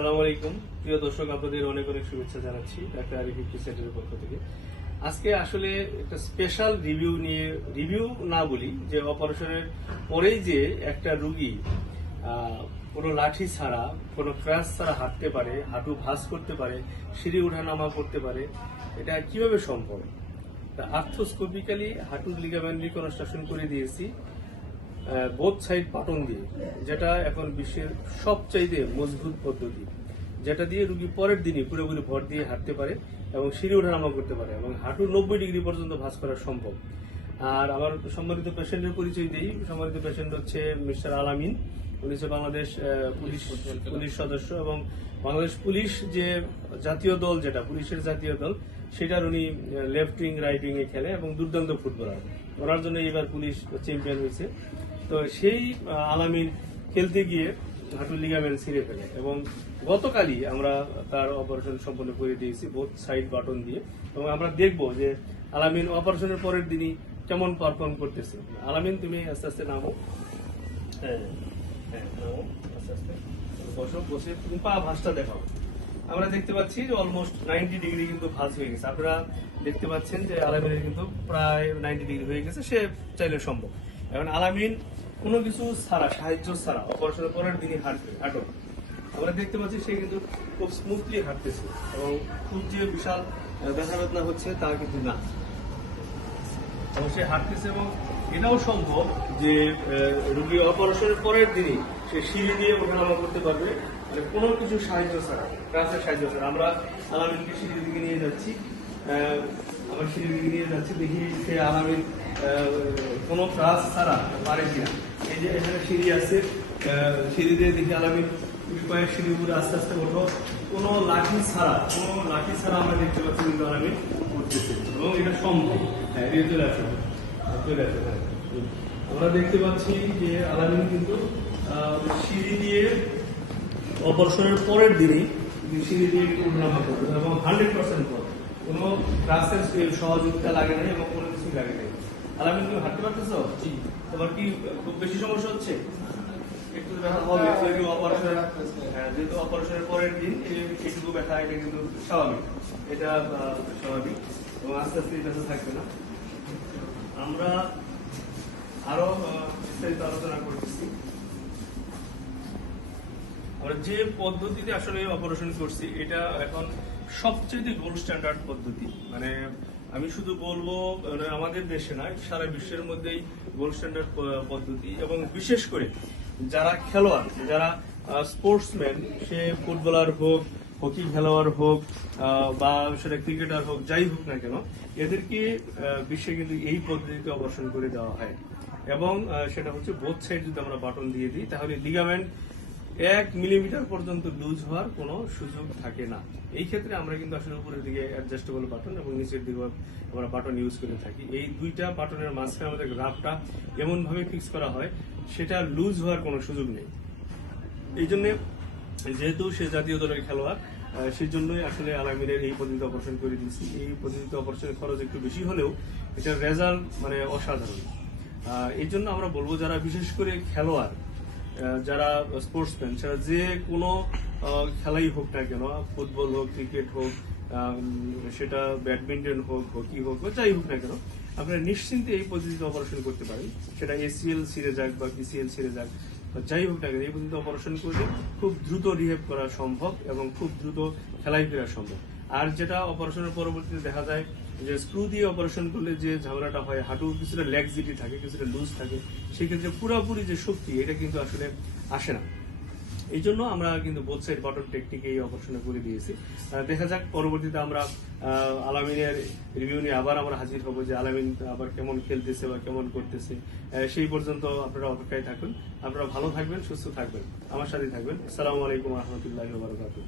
সালাম আলাইকুম। প্রিয় দর্শক, আপনাদের অনেক অনেক শুভেচ্ছা জানাচ্ছি ডাক্তার আরিফ ইফতি সেন্টারের পক্ষ থেকে। আজকে আসলে একটা স্পেশাল রিভিউ নিয়ে রিভিউ না বলি, যে অপারেশনের পরেই যে একটা রুগী কোনো লাঠি ছাড়া, কোনো ক্রাস ছাড়া হাঁটতে পারে, হাঁটু ভাঁজ করতে পারে, সিঁড়ি ওঠানামা করতে পারে, এটা কীভাবে সম্ভব? আর্থোস্কোপিক্যালি হাঁটুর লিগামেন্ট রিকনস্ট্রাকশন করে দিয়েছি। বোথ সাইড পাটন দিয়ে, যেটা এখন বিশ্বের সবচাইতে মজবুত পদ্ধতি, যেটা দিয়ে রুগী পরের দিনই পুরোপুরি ভর দিয়ে হাঁটতে পারে এবং সিঁড়ি ওঠানামা করতে পারে এবং হাঁটু নব্বই ডিগ্রি পর্যন্ত ভাঁজ করা সম্ভব। আর আমার সম্মানিত পেশেন্টের পরিচয় দিই। সম্মানিত পেশেন্ট হচ্ছে মিস্টার আলামিন। উনি হচ্ছে বাংলাদেশ পুলিশ পুলিশ সদস্য এবং বাংলাদেশ পুলিশ যে জাতীয় দল যেটা, পুলিশের জাতীয় দল, সেটার উনি লেফট উইং রাইট উইং এ খেলে এবং দুর্দান্ত ফুটবলার ওনার জন্য এবার পুলিশ চ্যাম্পিয়ন হয়েছে। তো সেই আলামিন খেলতে গিয়ে হাঁটুর লিগামেন্ট ছিঁড়ে ফেলে এবং গতকালই আমরা তার অপারেশন সম্পন্ন করে দিয়েছি বোথ সাইড বাটন দিয়ে। এবং আমরা দেখব যে আলামিন অপারেশনের পরের দিনই কেমন পারফর্ম করতেছে। আলামিন, তুমি আস্তে আস্তে নামো। হ্যাঁ হ্যাঁ নামো, আস্তে আস্তে। বসো, বসে পা ভাঁজটা দেখাও। আমরা দেখতে পাচ্ছি যে অলমোস্ট নাইনটি ডিগ্রি কিন্তু ভাঁজ হয়ে গেছে। আপনারা দেখতে পাচ্ছেন যে আলামিনের কিন্তু প্রায় নাইনটি ডিগ্রি হয়ে গেছে, সে চাইলে সম্ভব। এখন আলামিন কোনো কিছু ছাড়া, সাহায্য ছাড়া অপারেশনের পরের দিনই হাঁটবে, হাঁটো আমরা দেখতে পাচ্ছি সে কিন্তু খুব স্মুথলি হাঁটতেছে এবং খুব যে বিশাল ব্যথা বেদনা হচ্ছে তা কিন্তু না। এবং সে হাঁটতেছে এবং এটাও সম্ভব যে রুগী অপারেশনের পরের দিনই সে সিঁড়ি দিয়ে ওঠানামা করতে পারবে। মানে কোনো কিছু সাহায্য ছাড়া, ক্লাসের সাহায্য ছাড়া। আমরা আলামিনকে সিঁড়ির দিকে নিয়ে যাচ্ছি। আমরা নিয়ে যাচ্ছি, দেখি সে আলামিন কোনো ক্লাস ছাড়া পারে কিনা। এই যে এখানে সিঁড়ি আছে সিঁড়ি দিয়ে দেখি আলামিন কয়েক সিঁড়ি উপরে আস্তে আস্তে ওঠো। কোনো লাঠি ছাড়া, কোনো লাঠি ছাড়া আমরা দেখতে পাচ্ছি কিন্তু আলামিন উঠতেছে। এবং এটা সম্ভব। হ্যাঁ এদিকে চলে আসো। চলে আসো হ্যাঁ। আমরা দেখতে পাচ্ছি যে আলামিন কিন্তু সিঁড়ি দিয়ে অপারেশনের পরের দিনই সিঁড়ি দিয়ে করতে এবং হান্ড্রেড পার্সেন্ট পর কোনো ক্লাসের সহযোগিতা লাগে নাই এবং কোনো কিছুই লাগে নাই। আলামিন তুমি হাঁটতে পারতেছো? তোমার কি খুব বেশি সমস্যা হচ্ছে? একটু ব্যথা হবে যেহেতু অপারেশনের হ্যাঁ, যেহেতু অপারেশনের পরের দিন এইটুকু ব্যথা এটা কিন্তু স্বাভাবিক। এটা স্বাভাবিক। এবং আস্তে আস্তে এই ব্যথা থাকবে না। আমরা আরও আহ, বিস্তারিত আলোচনা করতেছি। আমরা যে পদ্ধতিতে আসলে অপারেশন করছি এটা এখন সবচেয়ে গোল্ড স্ট্যান্ডার্ড পদ্ধতি। মানে আমি শুধু বলব মানে আমাদের দেশে নয়, সারা বিশ্বের মধ্যেই গোল্ড স্ট্যান্ডার্ড পদ্ধতি। এবং বিশেষ করে যারা খেলোয়াড়, যারা স্পোর্টসম্যান সে ফুটবলার হোক, হকি খেলোয়াড় হোক বা সেটা ক্রিকেটার হোক, যাই হোক না কেন, এদেরকে বিশ্বে কিন্তু এই পদ্ধতিতে অপারেশন করে দেওয়া হয়। এবং সেটা হচ্ছে বোথ সাইড যদি আমরা বাটন দিয়ে দিই, তাহলে লিগামেন্ট এক মিলিমিটার পর্যন্ত লুজ হওয়ার কোনো সুযোগ থাকে না। এই ক্ষেত্রে আমরা কিন্তু আসলে উপরের দিকে অ্যাডজাস্টেবল বাটন এবং নিচের দিকে আমরা বাটন ইউজ করে থাকি। এই দুইটা বাটনের মাঝখানে আমাদের গ্রাফটা এমন ভাবে ফিক্স করা হয়, সেটা লুজ হওয়ার কোনো সুযোগ নেই। এই জন্য যেহেতু সে জাতীয় দলের খেলোয়াড় সেই জন্যই আসলে আলামিনের এই পদ্ধতিতে অপারেশন করে দিয়েছি। এই পদ্ধতিতে অপারেশনের খরচ একটু বেশি হলেও এটার রেজাল্ট মানে অসাধারণ। এই জন্য আমরা বলব যারা বিশেষ করে খেলোয়াড় যারা স্পোর্টসম্যান সেটা যে কোনো খেলাই হোক না কেন, ফুটবল হোক, ক্রিকেট হোক সেটা ব্যাডমিন্টন হোক, হকি হোক, বা যাই হোক না কেন, আপনারা নিশ্চিন্তে এই পদ্ধতিতে অপারেশন করতে পারেন। সেটা এসিএল সিরে যাক বা পিসিএল সিরে যাক যাই হোক না কেন, এই পদ্ধতিতে অপারেশন করলে খুব দ্রুত রিহেভ করা সম্ভব এবং খুব দ্রুত খেলায় ফেরা সম্ভব। আর যেটা অপারেশনের পরবর্তীতে দেখা যায় যে স্ক্রু দিয়ে অপারেশন করলে যে ঝামেলাটা হয়, হাঁটু কিছুটা ল্যাক্সিটি থাকে, কিছুটা লুজ থাকে সেই ক্ষেত্রে পুরোপুরি যে শক্তি, এটা কিন্তু আসলে আসে না। এই জন্য আমরা কিন্তু বোথ সাইড বাটন টেকনিক এই অপারেশনে করে দিয়েছি। দেখা যাক, পরবর্তীতে আমরা আলামিনের রিভিউ নিয়ে আবার আমরা হাজির হব যে আলামিন আবার কেমন খেলতেছে বা কেমন করতেছে। সেই পর্যন্ত আপনারা অপেক্ষায় থাকুন। আপনারা ভালো থাকবেন, সুস্থ থাকবেন। আমার সাথে থাকবেন। আসসালামু আলাইকুম রহমতুল্লাহ বারকাতুহ।